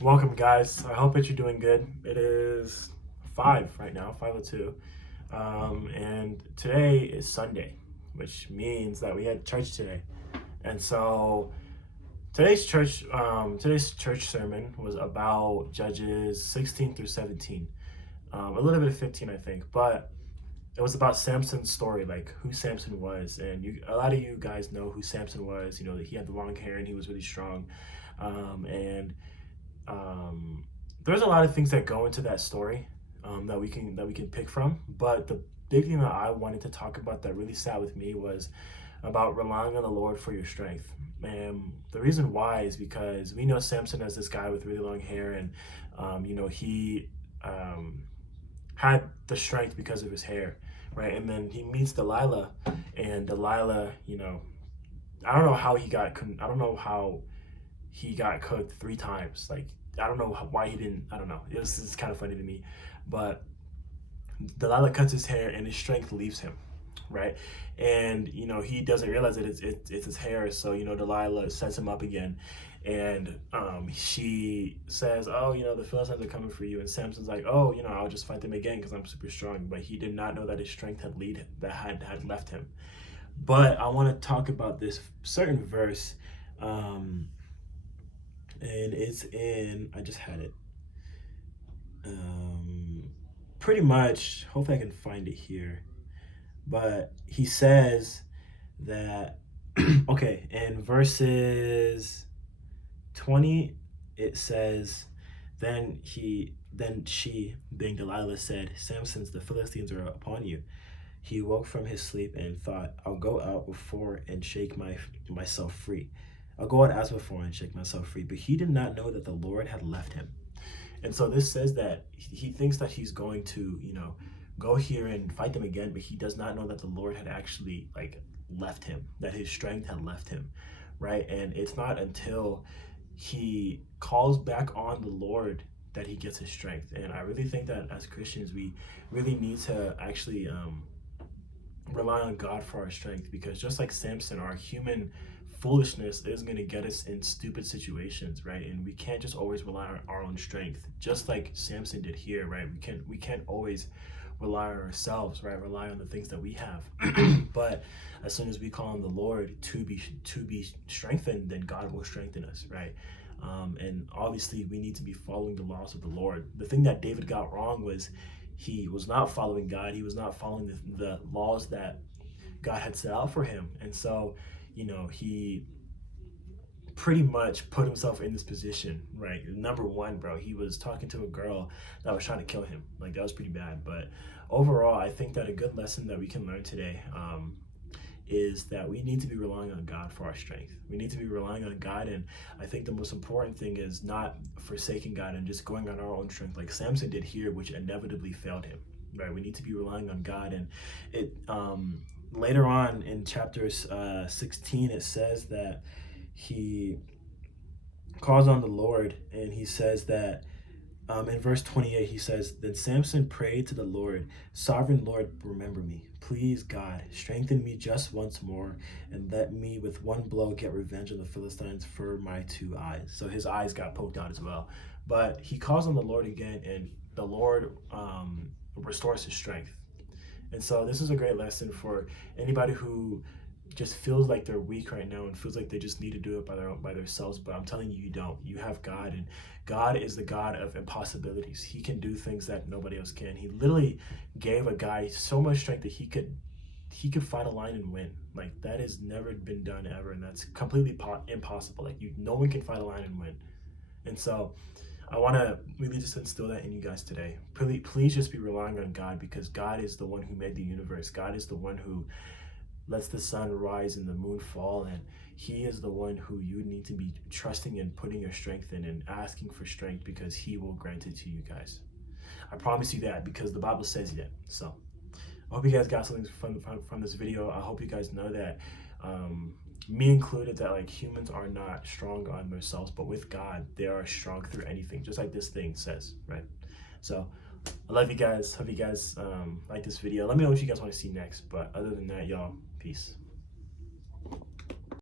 Welcome, guys. I hope that you're doing good. It is 5 right now, 5:02. And today is Sunday, which means that we had church today. And so today's church sermon was about Judges 16 through 17. A little bit of 15, I think, but it was about Samson's story, like who Samson was. And a lot of you guys know who Samson was. You know that he had the long hair and he was really strong. And there's a lot of things that go into that story that we can pick from. But the big thing that I wanted to talk about that really sat with me was about relying on the Lord for your strength. And the reason why is because we know Samson as this guy with really long hair, and he had the strength because of his hair, right? And then he meets Delilah, and Delilah, I don't know how he got. I don't know how he got cooked 3 times. Like, I don't know why he didn't. I don't know. It's kind of funny to me, but Delilah cuts his hair and his strength leaves him, right? And he doesn't realize that it's his hair. So Delilah sets him up again, and she says, "Oh, the Philistines are coming for you." And Samson's like, "Oh, I'll just fight them again because I'm super strong." But he did not know that his strength had left him. But I want to talk about this certain verse. And it's in, I just had it, pretty much, hopefully I can find it here, but he says that okay, in verses 20 it says, then she, being Delilah, said, "Samson's, the Philistines are upon you." He woke from his sleep and thought, "I'll go out before and shake myself free. I'll go out as before and shake myself free." But he did not know that the Lord had left him. And so this says that he thinks that he's going to, go here and fight them again, but he does not know that the Lord had actually like left him, that his strength had left him, right? And it's not until he calls back on the Lord that he gets his strength. And I really think that as Christians, we really need to actually rely on God for our strength, because just like Samson, our human foolishness is going to get us in stupid situations, right? And we can't just always rely on our own strength, just like Samson did here, right? We can't always rely on ourselves, right? Rely on the things that we have. But as soon as we call on the Lord to be strengthened, then God will strengthen us, right? And obviously we need to be following the laws of the Lord. The thing that David got wrong was he was not following God. He was not following the laws that God had set out for him. And so, he pretty much put himself in this position, right? Number one, bro, he was talking to a girl that was trying to kill him. Like, that was pretty bad. But overall, I think that a good lesson that we can learn today is that we need to be relying on God for our strength. We need to be relying on God. And I think the most important thing is not forsaking God and just going on our own strength like Samson did here, which inevitably failed him, right? We need to be relying on God. And it later on in chapters 16, it says that he calls on the Lord, and he says that in verse 28, he says, "Then Samson prayed to the Lord, 'Sovereign Lord, remember me. Please, God, strengthen me just once more, and let me with one blow get revenge on the Philistines for my 2 eyes.'" So his eyes got poked out as well. But he calls on the Lord again, and the Lord restores his strength. And so this is a great lesson for anybody who just feels like they're weak right now and feels like they just need to do it by themselves. But I'm telling you, you don't. You have God, and God is the God of impossibilities. He can do things that nobody else can. He literally gave a guy so much strength that he could fight a lion and win. Like, that has never been done ever, and that's completely impossible. Like, no one can fight a lion and win. And so I want to really just instill that in you guys today. Please just be relying on God, because God is the one who made the universe. God is the one who lets the sun rise and the moon fall, and he is the one who you need to be trusting and putting your strength in and asking for strength, because he will grant it to you guys. I promise you that, because the Bible says that. So I hope you guys got something from this video. I hope you guys know that me included, that like humans are not strong on themselves, but with God they are strong through anything, just like this thing says, right? So I love you guys. Hope you guys like this video. Let me know what you guys want to see next. But other than that, y'all, peace.